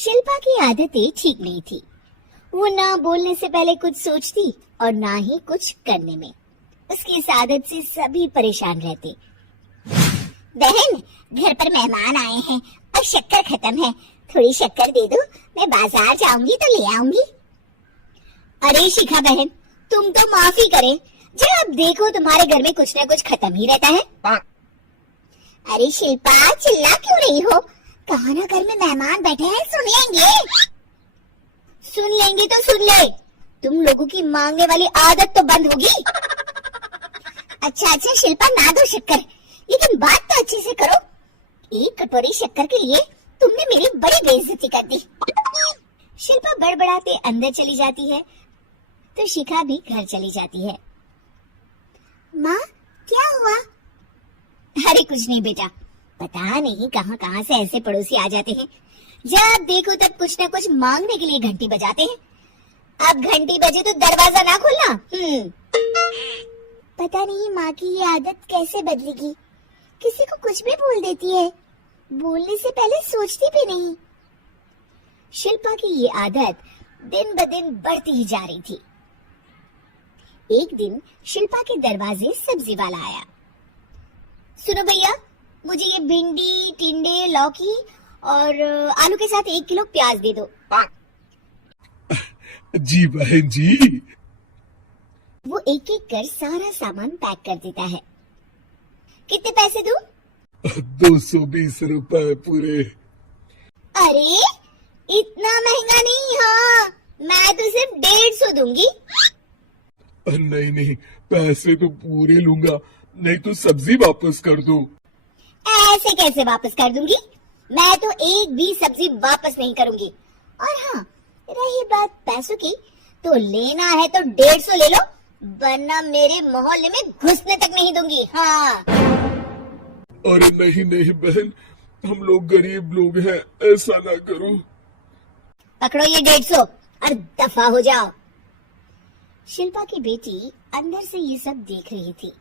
शिल्पा की आदतें ठीक नहीं थी। वो ना बोलने से पहले कुछ सोचती और ना ही कुछ करने में। उसकी इस आदत से सभी परेशान रहते। बहन, घर पर मेहमान आए हैं और शक्कर खत्म है, थोड़ी शक्कर दे दो, मैं बाजार जाऊंगी तो ले आऊंगी। अरे शिखा बहन, तुम तो माफी करे, जब देखो तुम्हारे घर में कुछ न कुछ खत्म ही रहता है। अरे शिल्पा, चिल्ला क्यों रही हो? कहा ना घर में मेहमान बैठे हैं, सुन लेंगे। सुन लेंगे तो सुन ले, तुम लोगों की मांगने वाली आदत तो बंद होगी। अच्छा अच्छा शिल्पा, ना दो शक्कर, लेकिन बात तो अच्छे से करो। एक कटोरी शक्कर के लिए तुमने मेरी बड़ी बेइज्जती कर दी। शिल्पा बड़बड़ाते अंदर चली जाती है तो शिखा भी घर चली जाती है। माँ, क्या हुआ? अरे कुछ नहीं बेटा, पता नहीं कहाँ कहाँ से ऐसे पड़ोसी आ जाते हैं, जब देखो तब कुछ न कुछ मांगने के लिए घंटी बजाते हैं। अब घंटी बजे तो दरवाजा ना खोलना। पता नहीं माँ की ये आदत कैसे बदलेगी, किसी को कुछ भी बोल देती है, बोलने से पहले सोचती भी नहीं। शिल्पा की ये आदत दिन ब दिन बढ़ती ही जा रही थी। एक दिन शिल्पा के दरवाजे सब्जी वाला आया। सुनो भैया, मुझे ये भिंडी, टिंडे, लौकी और आलू के साथ 1 किलो प्याज दे दो। जी बहन जी। वो एक एक कर सारा सामान पैक कर देता है। कितने पैसे दूं? 220 रुपए पूरे। अरे इतना महंगा नहीं। हाँ, मैं तो सिर्फ 150 दूंगी। नहीं नहीं, पैसे तो पूरे लूंगा, नहीं तो सब्जी वापस कर दो। ऐसे कैसे वापस कर दूंगी? मैं तो एक भी सब्जी वापस नहीं करूंगी। और हाँ, रही बात पैसों की, तो लेना है तो 150 ले लो, वरना मेरे मोहल्ले में घुसने तक नहीं दूंगी। हाँ। अरे नहीं नहीं बहन, हम लोग गरीब लोग हैं, ऐसा ना करो। पकड़ो ये 150 और दफा हो जाओ। शिल्पा की बेटी अंदर से ये सब देख रही थी।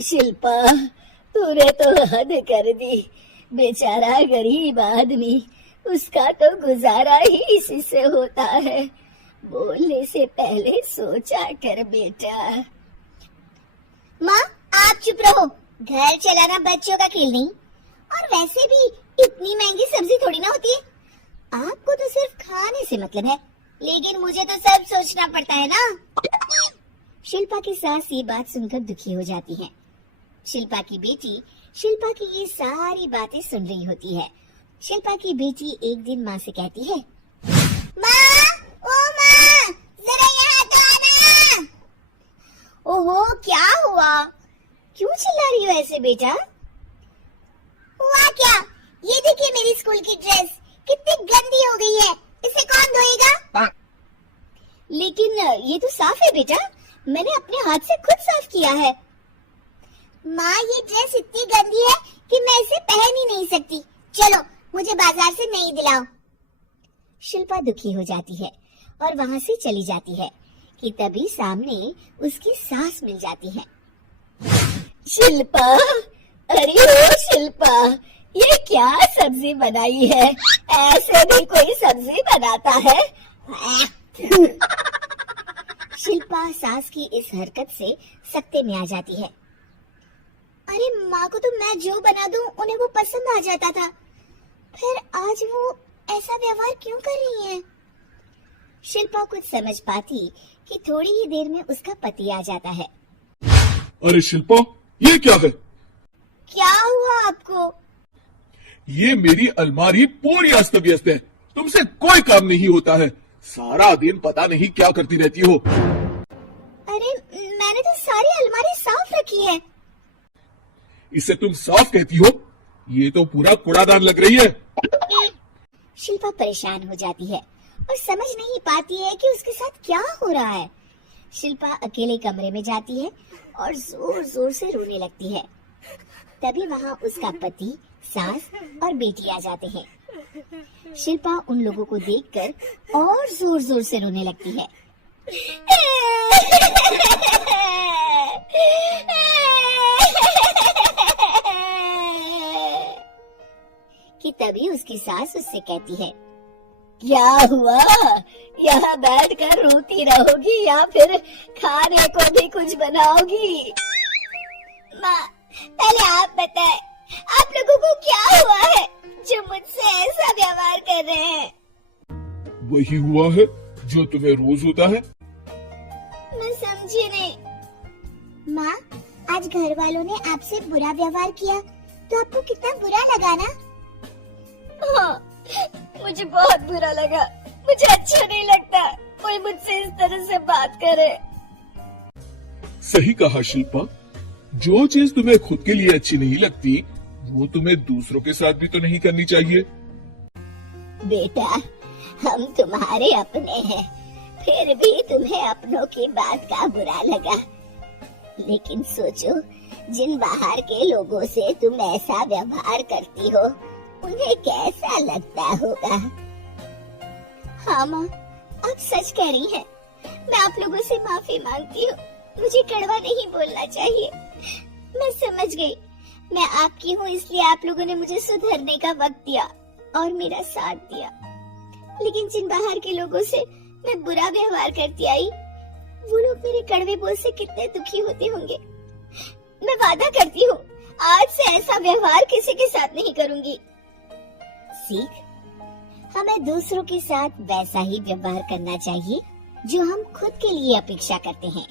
शिल्पा, तूने तो हद कर दी। बेचारा गरीब आदमी, उसका तो गुजारा ही इसी से होता है। बोलने से पहले सोचा कर बेटा। माँ, आप चुप रहो, घर चलाना बच्चों का खेल नहीं। और वैसे भी इतनी महंगी सब्जी थोड़ी ना होती है। आपको तो सिर्फ खाने से मतलब है, लेकिन मुझे तो सब सोचना पड़ता है ना। शिल्पा की सास ये बात सुनकर दुखी हो जाती है। शिल्पा की बेटी शिल्पा की ये सारी बातें सुन रही होती है। शिल्पा की बेटी एक दिन माँ से कहती है, माँ, ओ माँ, जरा यहाँ तो आना। ओहो, क्या हुआ? क्यों चिल्ला रही हो ऐसे बेटा? हुआ क्या? ये देखिए मेरी स्कूल की ड्रेस कितनी गंदी हो गई है, इसे कौन धोएगा? लेकिन ये तो साफ है बेटा, मैंने अपने हाथ से खुद साफ किया है। माँ, ये ड्रेस इतनी गंदी है कि मैं इसे पहन ही नहीं सकती। चलो, मुझे बाजार से नई दिलाओ। शिल्पा दुखी हो जाती है और वहाँ से चली जाती है कि तभी सामने उसकी सास मिल जाती है। शिल्पा, अरे ओ शिल्पा, ये क्या सब्जी बनाई है? ऐसे भी कोई सब्जी बनाता है? शिल्पा सास की इस हरकत से सत्ते में आ जाती है। अरे माँ को तो मैं जो बना दूं उन्हें वो पसंद आ जाता था, फिर आज वो ऐसा व्यवहार क्यों कर रही है? शिल्पा कुछ समझ पाती कि थोड़ी ही देर में उसका पति आ जाता है। अरे शिल्पा, ये क्या है? क्या हुआ आपको? ये मेरी अलमारी पूरी अस्त व्यस्त है, तुमसे कोई काम नहीं होता है, सारा दिन पता नहीं क्या करती रहती हो। अरे मैंने तो सारी अलमारी साफ रखी है। इसे तुम साफ कहती हो? ये तो पूरा कूड़ादान लग रही है। शिल्पा परेशान हो जाती है और समझ नहीं पाती है कि उसके साथ क्या हो रहा है। शिल्पा अकेले कमरे में जाती है और जोर जोर से रोने लगती है। तभी वहाँ उसका पति, सास और बेटी आ जाते हैं। शिल्पा उन लोगों को देखकर और जोर जोर से रोने लगती है। कि तभी उसकी सास उससे कहती है, क्या हुआ, यहाँ बैठकर रोती रहोगी या फिर खाने को भी कुछ बनाओगी? माँ, पहले आप बताएं, आप लोगों को क्या हुआ है जो मुझसे ऐसा व्यवहार कर रहे हैं? वही हुआ है जो तुम्हें रोज होता है। मैं समझी नहीं। माँ, आज घर वालों ने आपसे बुरा व्यवहार किया तो आपको कितना बुरा लगा ना? हाँ, मुझे बहुत बुरा लगा। मुझे अच्छा नहीं लगता कोई मुझसे इस तरह से बात करे। सही कहा शिल्पा, जो चीज तुम्हें खुद के लिए अच्छी नहीं लगती वो तुम्हें दूसरों के साथ भी तो नहीं करनी चाहिए। बेटा, हम तुम्हारे अपने हैं, फिर भी तुम्हें अपनों की बात का बुरा लगा। लेकिन सोचो, जिन बाहर के लोगों से तुम ऐसा व्यवहार करती हो उन्हें कैसा लगता होगा। हाँ माँ, आप सच कह रही हैं। मैं आप लोगों से माफी मांगती हूँ, मुझे कड़वा नहीं बोलना चाहिए। मैं समझ गई, मैं आपकी हूँ इसलिए आप लोगों ने मुझे सुधरने का वक्त दिया और मेरा साथ दिया। लेकिन जिन बाहर के लोगों से मैं बुरा व्यवहार करती आई, वो लोग मेरे कड़वे बोल से कितने दुखी होते होंगे। मैं वादा करती हूँ, आज से ऐसा व्यवहार किसी के साथ नहीं करूंगी। सीख, हमें दूसरों के साथ वैसा ही व्यवहार करना चाहिए जो हम खुद के लिए अपेक्षा करते हैं।